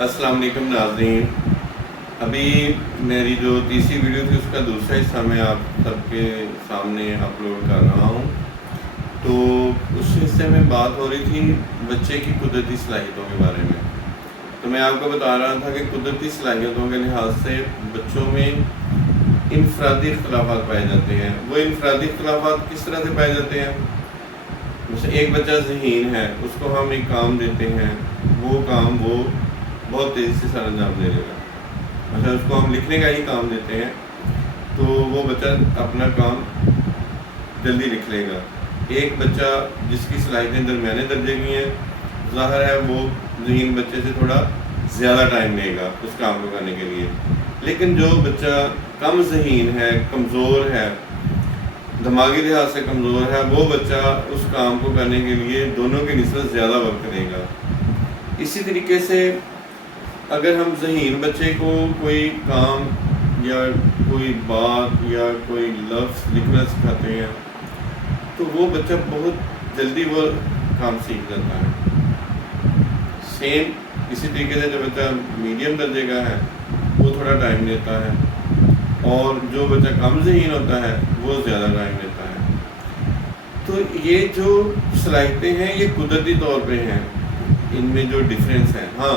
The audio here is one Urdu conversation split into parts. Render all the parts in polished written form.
السلام علیکم ناظرین، ابھی میری جو تیسری ویڈیو تھی اس کا دوسرا حصہ میں آپ سب کے سامنے اپلوڈ کر رہا ہوں۔ تو اس حصے میں بات ہو رہی تھی بچے کی قدرتی صلاحیتوں کے بارے میں۔ تو میں آپ کو بتا رہا تھا کہ قدرتی صلاحیتوں کے لحاظ سے بچوں میں انفرادی اختلافات پائے جاتے ہیں۔ وہ انفرادی اختلافات کس طرح سے پائے جاتے ہیں؟ جیسے ایک بچہ ذہین ہے، اس کو ہم ایک کام دیتے ہیں، وہ کام وہ بہت تیزی سے سر انجام دے لے گا۔ اچھا، اس کو ہم لکھنے کا ہی کام دیتے ہیں تو وہ بچہ اپنا کام جلدی لکھ لے گا۔ ایک بچہ جس کی صلاحیتیں درمیانے درجے کی ہیں، ظاہر ہے وہ ذہین بچے سے تھوڑا زیادہ ٹائم لے گا اس کام کو کرنے کے لیے۔ لیکن جو بچہ کم ذہین ہے، کمزور ہے، دماغی لحاظ سے کمزور ہے، وہ بچہ اس کام کو کرنے کے لیے دونوں کی نسبت زیادہ وقت دے گا۔ اسی طریقے سے اگر ہم ذہین بچے کو کوئی کام یا کوئی بات یا کوئی لفظ لکھنا سکھاتے ہیں تو وہ بچہ بہت جلدی وہ کام سیکھ جاتا ہے۔ سیم اسی طریقے سے جو بچہ میڈیم درجے کا ہے وہ تھوڑا ٹائم لیتا ہے، اور جو بچہ کم ذہین ہوتا ہے وہ زیادہ ٹائم لیتا ہے۔ تو یہ جو صلاحیتیں ہیں یہ قدرتی طور پہ ہیں، ان میں جو ڈفرینس ہے۔ ہاں،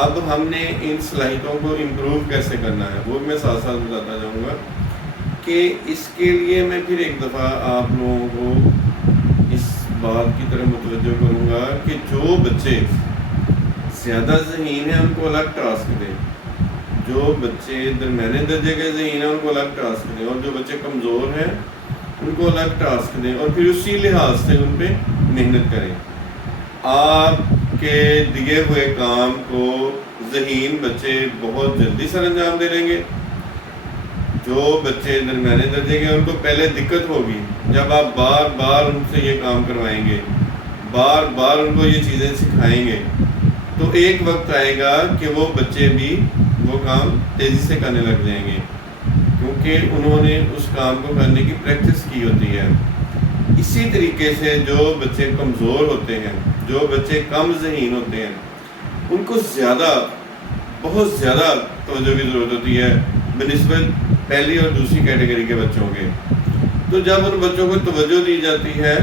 اب ہم نے ان صلاحیتوں کو امپروو کیسے کرنا ہے وہ میں ساتھ ساتھ بتاتا جاؤں گا کہ اس کے لیے میں پھر ایک دفعہ آپ لوگوں کو اس بات کی طرف متوجہ کروں گا کہ جو بچے زیادہ ذہین ہیں ان کو الگ ٹاسک دیں، جو بچے درمیانے درجے کے ذہین ہیں ان کو الگ ٹاسک دیں، اور جو بچے کمزور ہیں ان کو الگ ٹاسک دیں، اور پھر اسی لحاظ سے ان پہ محنت کریں۔ آپ کے دیے ہوئے کام کو ذہین بچے بہت جلدی سر انجام دے لیں گے۔ جو بچے درمیانے درجے کے ان کو پہلے دقت ہوگی جب آپ بار بار ان سے یہ کام کروائیں گے، بار بار ان کو یہ چیزیں سکھائیں گے، تو ایک وقت آئے گا کہ وہ بچے بھی وہ کام تیزی سے کرنے لگ جائیں گے، کیونکہ انہوں نے اس کام کو کرنے کی پریکٹس کی ہوتی ہے۔ اسی طریقے سے جو بچے کمزور ہوتے ہیں، جو بچے کم ذہین ہوتے ہیں، ان کو بہت زیادہ توجہ کی ضرورت ہوتی ہے بنسبت پہلی اور دوسری کیٹیگری کے بچوں کے۔ تو جب ان بچوں کو توجہ دی جاتی ہے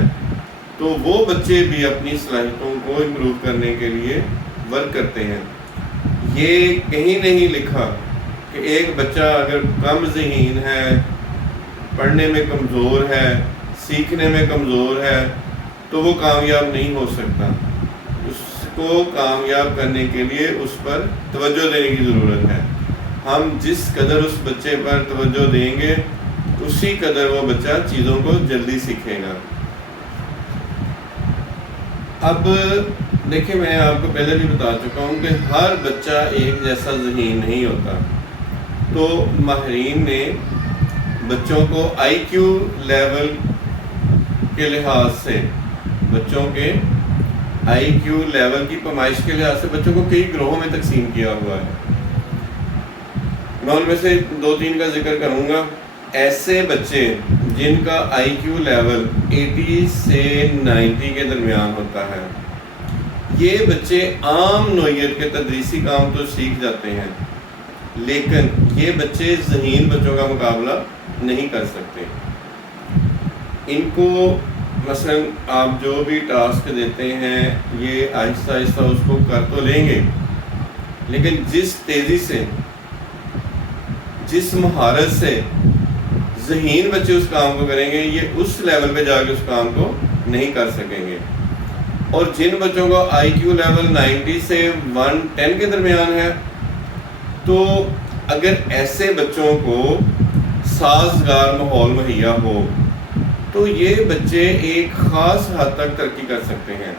تو وہ بچے بھی اپنی صلاحیتوں کو امپروو کرنے کے لیے ورک کرتے ہیں۔ یہ کہیں نہیں لکھا کہ ایک بچہ اگر کم ذہین ہے، پڑھنے میں کمزور ہے، سیکھنے میں کمزور ہے تو وہ کامیاب نہیں ہو سکتا۔ اس کو کامیاب کرنے کے لیے اس پر توجہ دینے کی ضرورت ہے۔ ہم جس قدر اس بچے پر توجہ دیں گے اسی قدر وہ بچہ چیزوں کو جلدی سیکھے گا۔ اب دیکھیں، میں آپ کو پہلے بھی بتا چکا ہوں کہ ہر بچہ ایک جیسا ذہین نہیں ہوتا۔ تو ماہرین نے بچوں کو آئی کیو لیول کے لحاظ سے، بچوں کے آئی کیو لیول کی پیمائش کے لحاظ سے بچوں کو کئی گروہوں میں تقسیم کیا ہوا ہے۔ میں ان میں سے 2-3 کا ذکر کروں گا۔ ایسے بچے جن کا آئی کیو لیول 80 سے 90 کے درمیان ہوتا ہے، یہ بچے عام نوعیت کے تدریسی کام تو سیکھ جاتے ہیں، لیکن یہ بچے ذہین بچوں کا مقابلہ نہیں کر سکتے۔ ان کو مثلا آپ جو بھی ٹاسک دیتے ہیں یہ آہستہ آہستہ اس کو کر تو لیں گے، لیکن جس تیزی سے، جس مہارت سے ذہین بچے اس کام کو کریں گے، یہ اس لیول پہ جا کے اس کام کو نہیں کر سکیں گے۔ اور جن بچوں کا آئی کیو لیول 90 سے 110 کے درمیان ہے، تو اگر ایسے بچوں کو سازگار ماحول مہیا ہو تو یہ بچے ایک خاص حد تک ترقی کر سکتے ہیں۔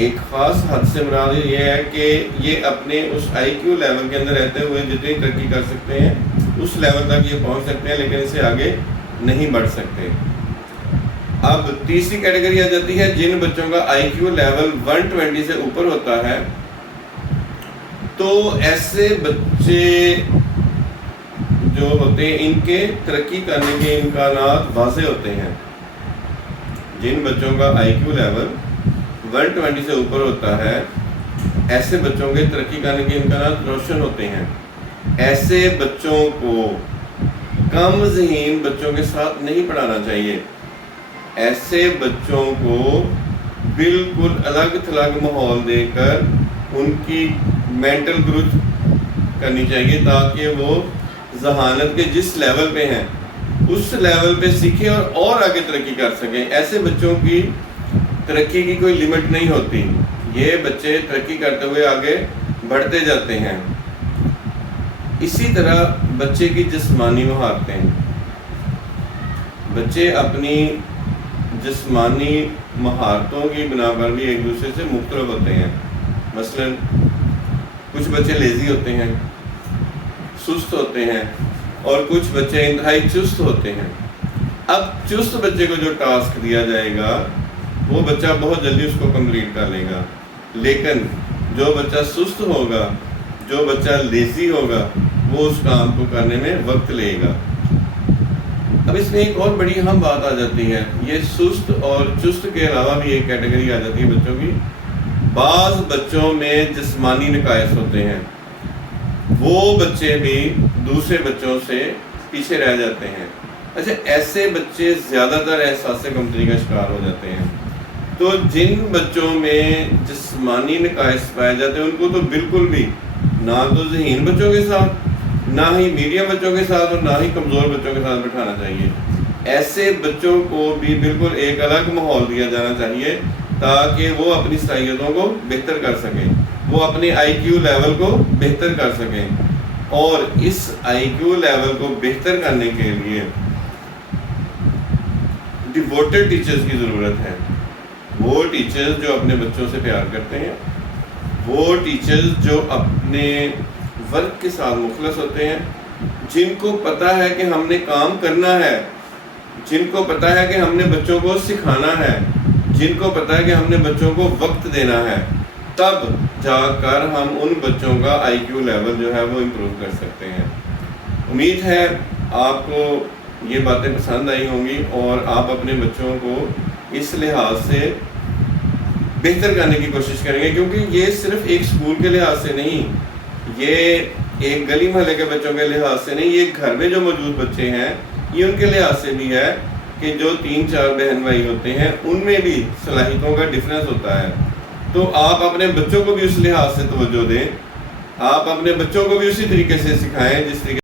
ایک خاص حد سے مراد یہ ہے کہ یہ اپنے اس آئی کیو لیول کے اندر رہتے ہوئے جتنی ترقی کر سکتے ہیں اس لیول تک یہ پہنچ سکتے ہیں، لیکن اس سے آگے نہیں بڑھ سکتے۔ اب تیسری کیٹیگری آ جاتی ہے جن بچوں کا آئی کیو لیول 120 سے اوپر ہوتا ہے، تو ایسے بچے جو ہوتے ہیں ان کے ترقی کرنے کے امکانات واضح ہوتے ہیں۔ جن بچوں کا آئی کیو لیول 120 سے اوپر ہوتا ہے ایسے بچوں کے ترقی کرنے کے امکانات روشن ہوتے ہیں۔ ایسے بچوں کو کم ذہین بچوں کے ساتھ نہیں پڑھانا چاہیے، ایسے بچوں کو بالکل الگ تھلگ ماحول دے کر ان کی مینٹل گروتھ کرنی چاہیے، تاکہ وہ ذہانت کے جس لیول پہ ہیں اس لیول پہ سیکھیں اور آگے ترقی کر سکیں۔ ایسے بچوں کی ترقی کی کوئی لمٹ نہیں ہوتی، یہ بچے ترقی کرتے ہوئے آگے بڑھتے جاتے ہیں۔ اسی طرح بچے کی جسمانی مہارتیں، بچے اپنی جسمانی مہارتوں کی بنا پر بھی ایک دوسرے سے مختلف ہوتے ہیں۔ مثلا کچھ بچے لیزی ہوتے ہیں، سست ہوتے ہیں، اور کچھ بچے انتہائی چست ہوتے ہیں۔ اب چست بچے کو جو ٹاسک دیا جائے گا وہ بچہ بہت جلدی اس کو کمپلیٹ کر لے گا، لیکن جو بچہ سست ہوگا، جو بچہ لیزی ہوگا، وہ اس کام کو کرنے میں وقت لے گا۔ اب اس میں ایک اور بڑی اہم بات آ جاتی ہے، یہ سست اور چست کے علاوہ بھی ایک کیٹیگری آ جاتی ہے بچوں کی۔ بعض بچوں میں جسمانی نقائص ہوتے ہیں، وہ بچے بھی دوسرے بچوں سے پیچھے رہ جاتے ہیں۔ اچھا، ایسے بچے زیادہ تر احساس کمتری کا شکار ہو جاتے ہیں۔ تو جن بچوں میں جسمانی نقائص پائے جاتے ہیں ان کو تو بالکل بھی نہ تو ذہین بچوں کے ساتھ، نہ ہی میڈیم بچوں کے ساتھ، اور نہ ہی کمزور بچوں کے ساتھ بٹھانا چاہیے۔ ایسے بچوں کو بھی بالکل ایک الگ ماحول دیا جانا چاہیے تاکہ وہ اپنی صلاحیتوں کو بہتر کر سکیں، وہ اپنے آئی کیو لیول کو بہتر کر سکیں۔ اور اس آئی کیو لیول کو بہتر کرنے کے لیے ڈیووٹڈ ٹیچرز کی ضرورت ہے، وہ ٹیچرز جو اپنے بچوں سے پیار کرتے ہیں، وہ ٹیچرز جو اپنے ورک کے ساتھ مخلص ہوتے ہیں، جن کو پتہ ہے کہ ہم نے کام کرنا ہے، جن کو پتہ ہے کہ ہم نے بچوں کو سکھانا ہے، جن کو پتہ ہے کہ ہم نے بچوں کو وقت دینا ہے، تب جا کر ہم ان بچوں کا آئی کیو لیول جو ہے وہ امپروو کر سکتے ہیں۔ امید ہے آپ کو یہ باتیں پسند آئی ہوں گی اور آپ اپنے بچوں کو اس لحاظ سے بہتر کرنے کی کوشش کریں گے، کیونکہ یہ صرف ایک اسکول کے لحاظ سے نہیں، یہ ایک گلی محلے کے بچوں کے لحاظ سے نہیں، یہ گھر میں جو موجود بچے ہیں یہ ان کے لحاظ سے بھی ہے کہ جو 3-4 بہن بھائی ہوتے ہیں ان میں بھی صلاحیتوں کا ڈفرینس ہوتا ہے۔ تو آپ اپنے بچوں کو بھی اس لحاظ سے توجہ دیں، آپ اپنے بچوں کو بھی اسی طریقے سے سکھائیں جس طریقے